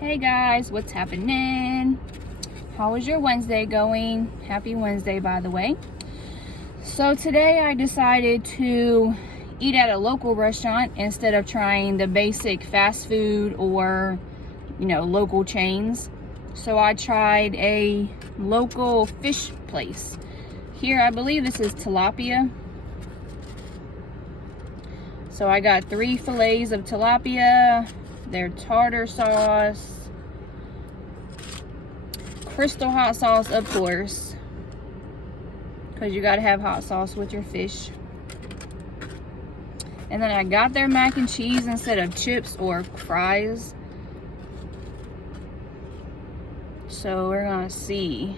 Hey guys, what's happening? How is your Wednesday going? Happy Wednesday, by the way. So today I decided to eat at a local restaurant instead of trying the basic fast food or, local chains. So I tried a local fish place. Here, I believe this is tilapia. So I got 3 fillets of tilapia, their tartar sauce, crystal hot sauce, of course, because you gotta have hot sauce with your fish. And then I got their mac and cheese instead of chips or fries. So we're gonna see.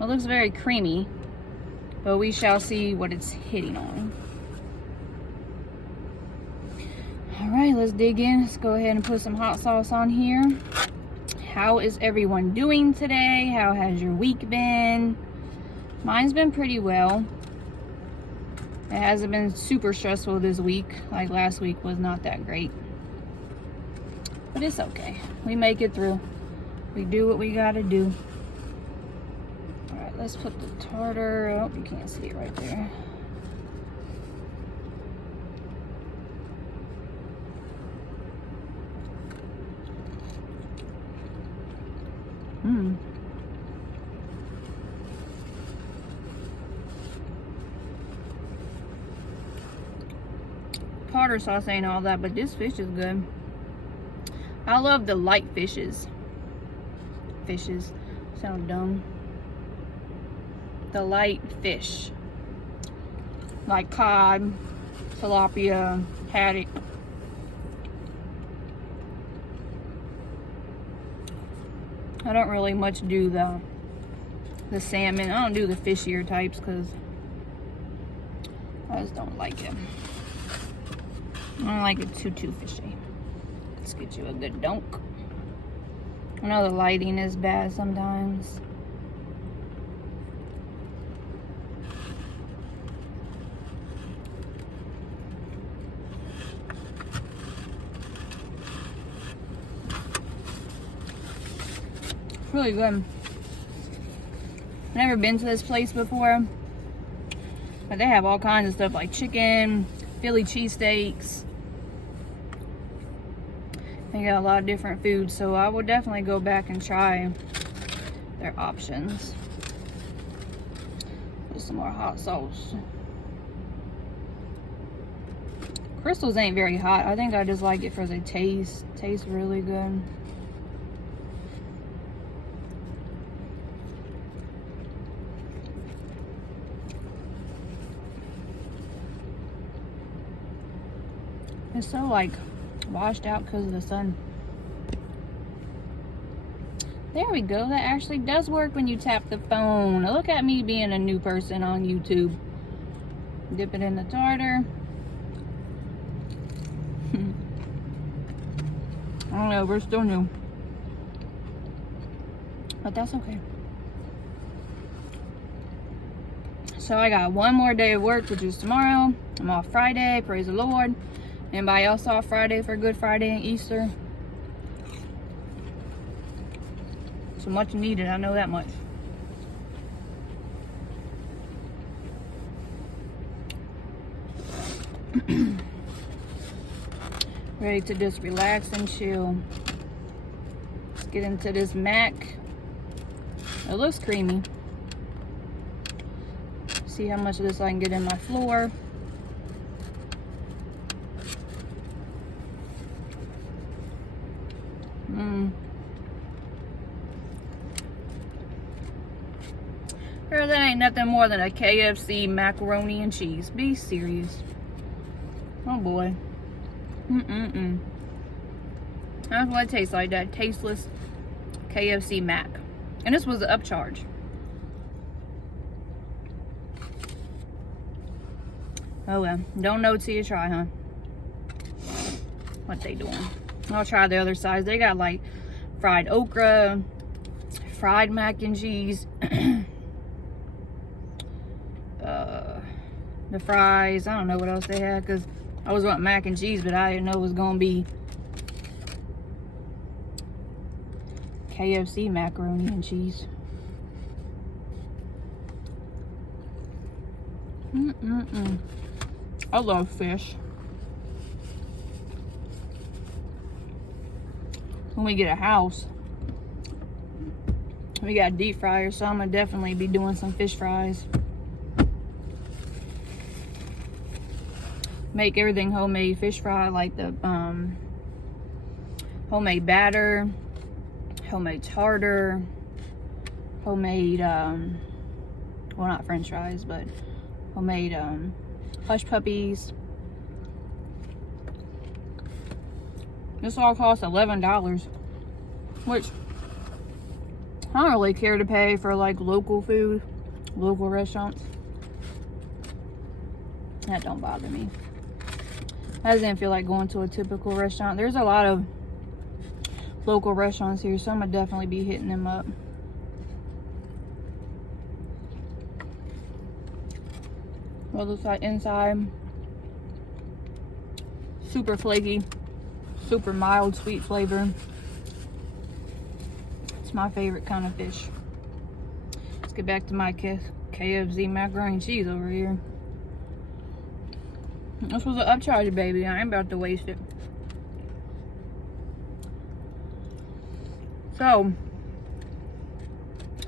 It looks very creamy, but we shall see what it's hitting on. All right, let's dig in. Let's go ahead and put some hot sauce on here. How is everyone doing today? How has your week been? Mine's been pretty well. It hasn't been super stressful this week. Like last week was not that great. But it's okay. We make it through. We do what we gotta do. All right, let's put the tartar. Oh, you can't see it right there. Tartar sauce ain't all that, but this fish is good. I love the light fishes. Fishes sound dumb. The light fish, like cod, tilapia, haddock. I don't really much do the salmon. I don't do the fishier types because I just don't like it. I don't like it too fishy. Let's get you a good dunk. I know the lighting is bad sometimes. It's really good. I've never been to this place before, but they have all kinds of stuff like chicken, Philly cheesesteaks. They got a lot of different foods, so I would definitely go back and try their options. Put some more hot sauce. Crystals ain't very hot. I think I just like it for the taste. Tastes really good. It's so like washed out because of the sun. There we go. That actually does work when you tap the phone. Look at me being a new person on YouTube. Dip it in the tartar. I don't know, we're still new, but that's okay. So I got one more day of work, which is tomorrow. I'm off Friday, praise the Lord. Anybody else off Friday for Good Friday and Easter? So much needed, I know that much. Ready to just relax and chill. Let's get into this mac. It looks creamy. See how much of this I can get in my flour. Girl, that ain't nothing more than a KFC macaroni and cheese. Be serious. Oh boy. That's what it tastes like, that tasteless KFC mac. And this was an upcharge. Oh well, don't know till you try, huh? What they doing? I'll try the other sides. They got like fried okra, fried mac and cheese, the fries. I don't know what else they had because I was wanting mac and cheese, but I didn't know it was gonna be KFC macaroni and cheese. I love fish. When we get a house, we got a deep fryer, so I'm gonna definitely be doing some fish fries. Make everything homemade fish fry, like the homemade batter, homemade tartar, homemade well, not french fries, but homemade hush puppies. This all costs $11, which I don't really care to pay for like local food, local restaurants. That don't bother me. I didn't feel like going to a typical restaurant. There's a lot of local restaurants here, so I'm gonna definitely be hitting them up. What it looks like inside. Super flaky, super mild, sweet flavor. It's my favorite kind of fish. Let's get back to my KFC macaroni and cheese over here. This was an upcharge, baby. I ain't about to waste it. So,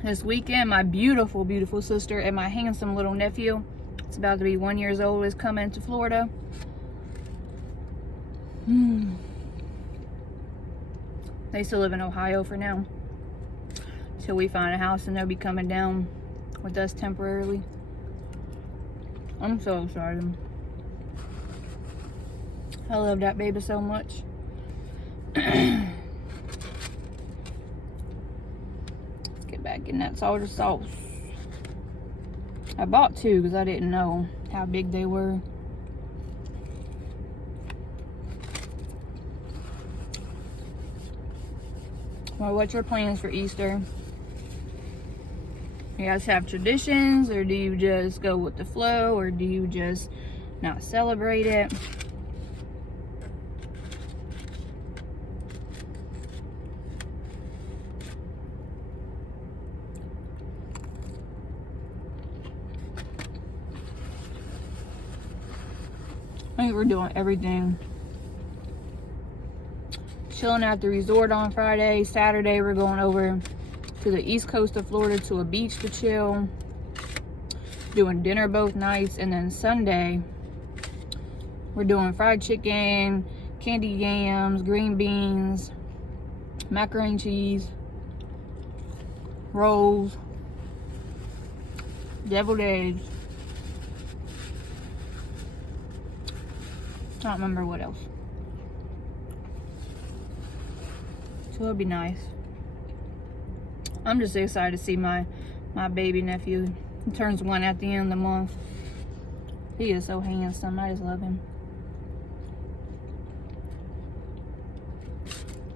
this weekend, my beautiful, beautiful sister and my handsome little nephew, it's about to be 1 year old, is coming to Florida. They still live in Ohio for now, till we find a house, and they'll be coming down with us temporarily. I'm so excited. I love that baby so much. Let's get back in that salted sauce. I bought 2 because I didn't know how big they were. Well, what's your plans for Easter? You guys have traditions, or do you just go with the flow, or do you just not celebrate it? I think we're doing everything. Chilling at the resort on Friday. Saturday, we're going over to the east coast of Florida to a beach to chill. Doing dinner both nights. And then Sunday, we're doing fried chicken, candy yams, green beans, macaroni and cheese, rolls, deviled eggs. I don't remember what else. So it'll be nice. I'm just excited to see my baby nephew. He turns 1 at the end of the month. He is so handsome. I just love him.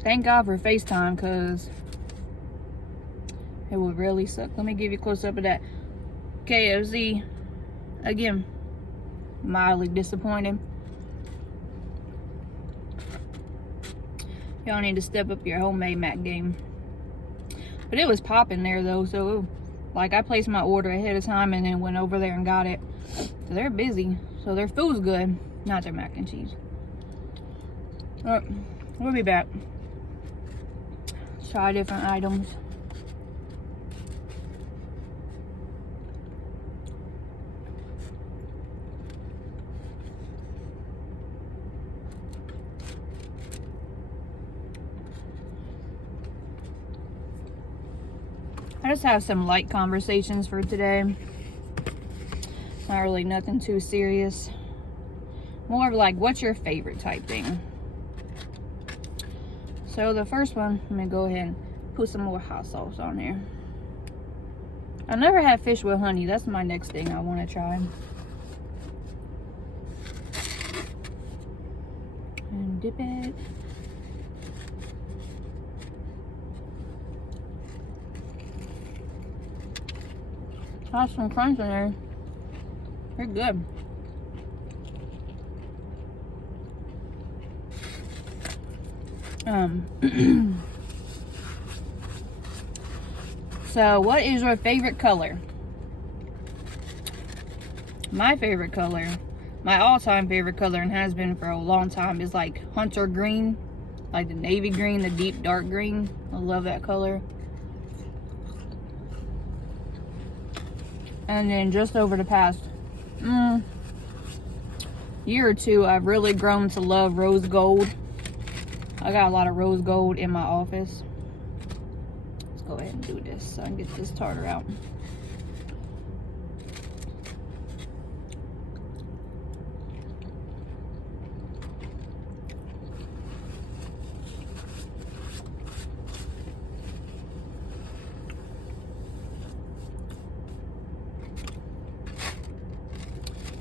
Thank God for FaceTime, because it would really suck. Let me give you a close up of that KFC. Again, mildly disappointed. Y'all need to step up your homemade mac game. But it was popping there though, so like I placed my order ahead of time and then went over there and got it. So they're busy, so their food's good, not their mac and cheese. Alright, we'll be back. Try different items. I just have some light conversations for today. Not really nothing too serious. More of like, what's your favorite type thing? So the first one, I'm gonna go ahead and put some more hot sauce on there. I never had fish with honey. That's my next thing I want to try. And dip it. Toss some crunch in there. They're good. So, what is your favorite color? My favorite color, my all-time favorite color, and has been for a long time, is like hunter green, like the navy green, the deep dark green. I love that color. And then just over the past year or two, I've really grown to love rose gold. I got a lot of rose gold in my office. Let's go ahead and do this so I can get this tartar out.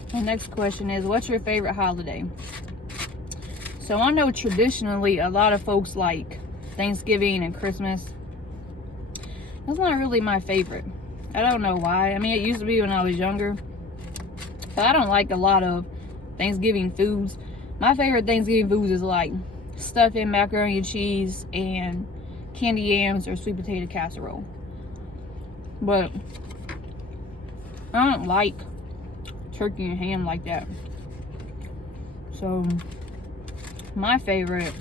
The next question is, what's your favorite holiday? So I know traditionally a lot of folks like Thanksgiving and Christmas. That's not really my favorite. I don't know why. I mean, it used to be when I was younger, but I don't like a lot of Thanksgiving foods. My favorite Thanksgiving foods is like stuffing, macaroni and cheese, and candy yams or sweet potato casserole. But I don't like turkey and ham like that. So my favorite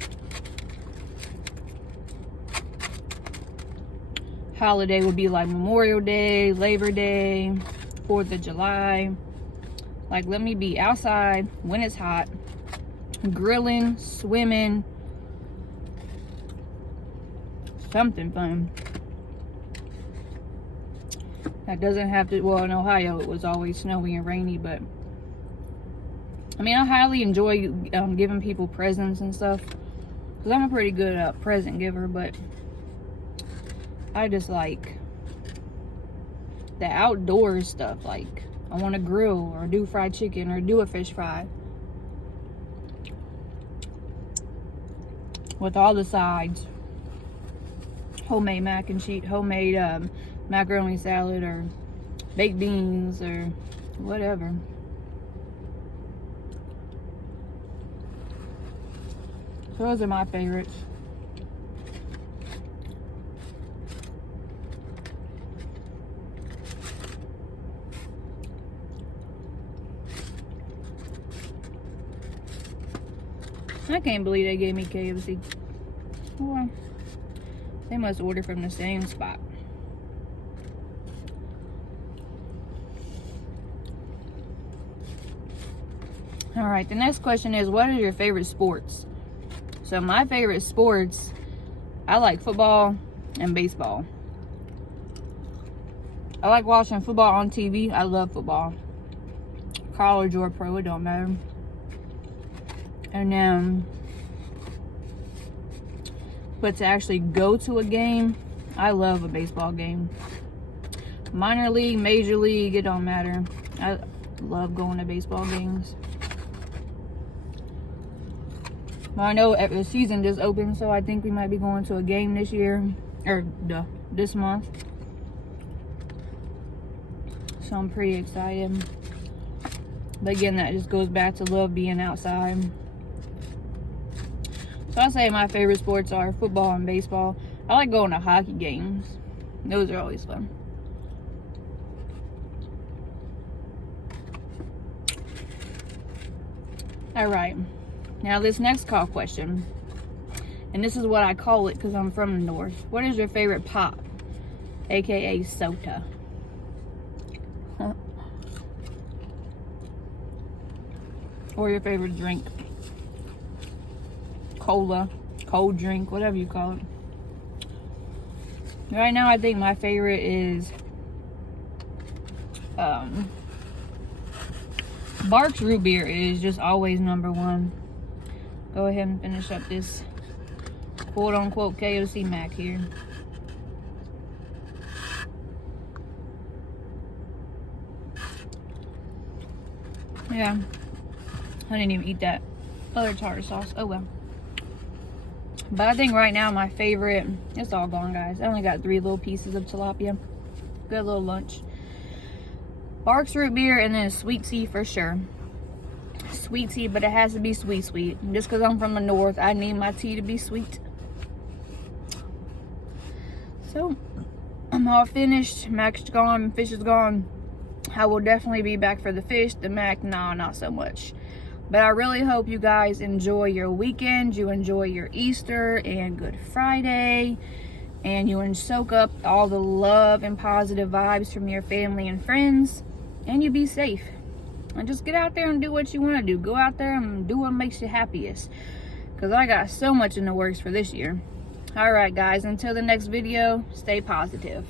holiday would be like Memorial Day, Labor Day, 4th of July. Like, let me be outside when it's hot, grilling, swimming, something fun. That doesn't have to, well, in Ohio it was always snowy and rainy, but I mean, I highly enjoy giving people presents and stuff, because I'm a pretty good present giver, but I just like the outdoors stuff. Like, I want to grill or do fried chicken or do a fish fry with all the sides. Homemade mac and cheese, homemade macaroni salad, or baked beans, or whatever. So those are my favorites. I can't believe they gave me KFC. Well, they must order from the same spot. All right, the next question is, what are your favorite sports? So my favorite sports, I like football and baseball. I like watching football on TV. I love football. College or pro, it don't matter. And then, but to actually go to a game, I love a baseball game. Minor league, major league, it don't matter. I love going to baseball games. Well, I know the season just opened, so I think we might be going to a game this year, or this month. So I'm pretty excited. But again, that just goes back to love being outside. So I say my favorite sports are football and baseball. I like going to hockey games. Those are always fun. All right. Now this next call question, and this is what I call it because I'm from the north. What is your favorite pop, aka soda? Or your favorite drink? Cola, cold drink, whatever you call it. Right now I think my favorite is Barks root beer is just always number one. Go ahead and finish up this quote-unquote KFC Mac here. Yeah, I didn't even eat that other tartar sauce. Oh well. But I think right now my favorite, it's all gone, guys. I only got 3 little pieces of tilapia. Good little lunch. Barks root beer, and then sweet tea for sure. Sweet tea, but it has to be sweet. Just because I'm from the north, I need my tea to be sweet. So, I'm all finished. Mac's gone, fish is gone. I will definitely be back for the fish. The mac, no, not so much. But I really hope you guys enjoy your weekend. You enjoy your Easter and Good Friday. And you soak up all the love and positive vibes from your family and friends. And you be safe. And just get out there and do what you want to do. Go out there and do what makes you happiest. Because I got so much in the works for this year. Alright guys, until the next video, stay positive.